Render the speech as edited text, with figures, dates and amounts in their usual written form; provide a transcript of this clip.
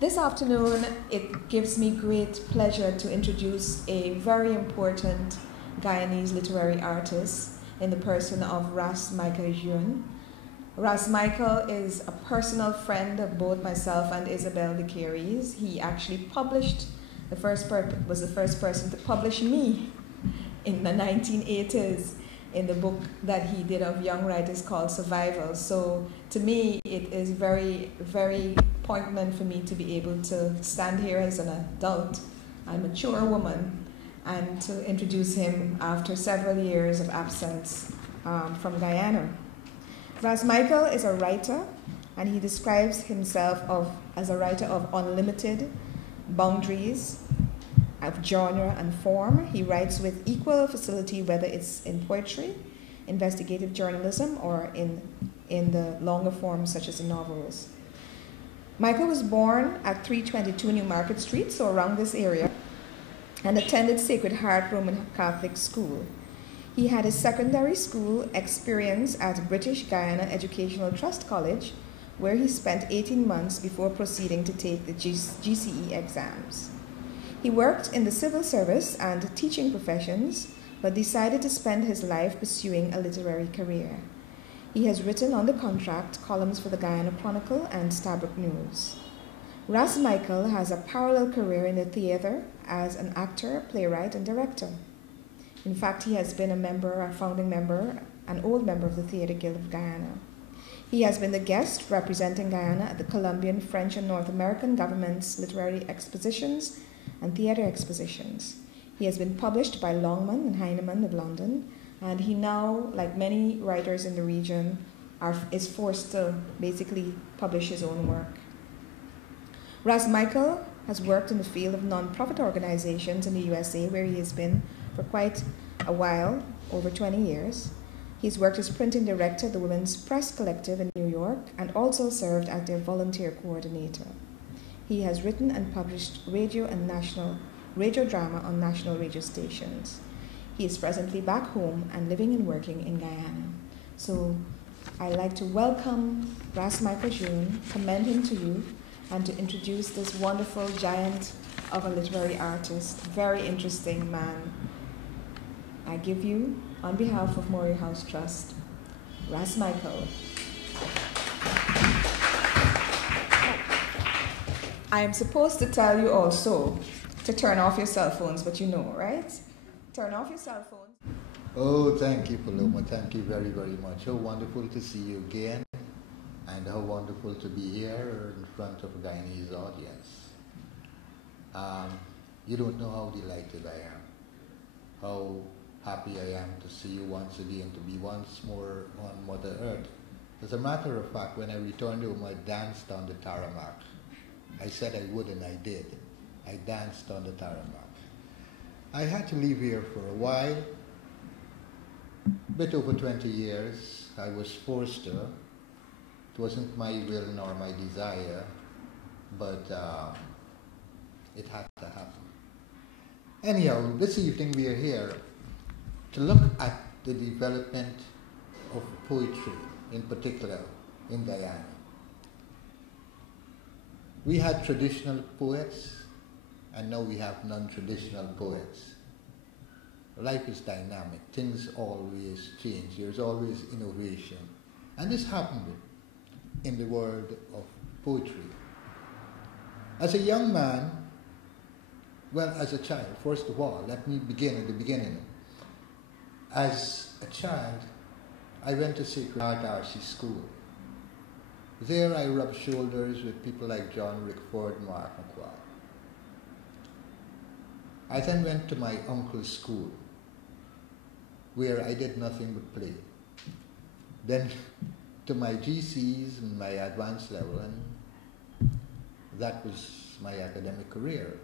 This afternoon, it gives me great pleasure to introduce a very important Guyanese literary artist in the person of Ras Michael Jeune. Ras Michael is a personal friend of both myself and Isabel de Caries. He actually published was the first person to publish me in the 1980s in the book that he did of young writers called Survival. So to me, it is very, very poignant for me to be able to stand here as an adult, a mature woman, and to introduce him after several years of absence from Guyana. Ras Michael is a writer, and he describes himself as a writer of unlimited boundaries of genre and form. He writes with equal facility, whether it's in poetry, investigative journalism, or in the longer forms such as the novels. Michael was born at 322 New Market Street, so around this area, and attended Sacred Heart Roman Catholic School. He had his secondary school experience at British Guyana Educational Trust College, where he spent 18 months before proceeding to take the GCE exams. He worked in the civil service and teaching professions, but decided to spend his life pursuing a literary career. He has written on the contract columns for the Guyana Chronicle and Stabroek News. Ras Michael has a parallel career in the theater as an actor, playwright, and director. In fact, he has been a founding member, an old member of the Theatre Guild of Guyana. He has been the guest representing Guyana at the Colombian, French, and North American governments' literary expositions and theatre expositions. He has been published by Longman and Heinemann of London, and he now, like many writers in the region, is forced to basically publish his own work. Ras Michael has worked in the field of non-profit organizations in the USA, where he has been for quite a while, over 20 years. He's worked as printing director at the Women's Press Collective in New York and also served as their volunteer coordinator. He has written and published radio drama on national radio stations. He is presently back home and living and working in Guyana. So I'd like to welcome Ras Michael Jeune, commend him to you, and to introduce this wonderful giant of a literary artist, very interesting man. I give you, on behalf of Moray House Trust, Ras Michael. I am supposed to tell you also to turn off your cell phones, but you know, right? Turn off your cell phones. Oh, thank you, Paloma. Thank you very, very much. How wonderful to see you again, and how wonderful to be here in front of a Guyanese audience. You don't know how delighted I am, how happy I am to see you once again, to be once more on Mother Earth. As a matter of fact, when I returned home, I danced on the tarmac. I said I would, and I did. I danced on the tarmac. I had to live here for a while, a bit over 20 years. I was forced to. It wasn't my will nor my desire, but it had to happen. Anyhow, this evening we are here to look at the development of poetry, in particular in Guyana. We had traditional poets, and now we have non-traditional poets. Life is dynamic. Things always change. There's always innovation. And this happened in the world of poetry. As a young man, well, as a child, first of all, let me begin at the beginning. As a child, I went to Sacred Heart RC School. There I rubbed shoulders with people like John Rickford and Mark McQuarrie. I then went to my uncle's school, where I did nothing but play. Then to my GCs and my advanced level, and that was my academic career.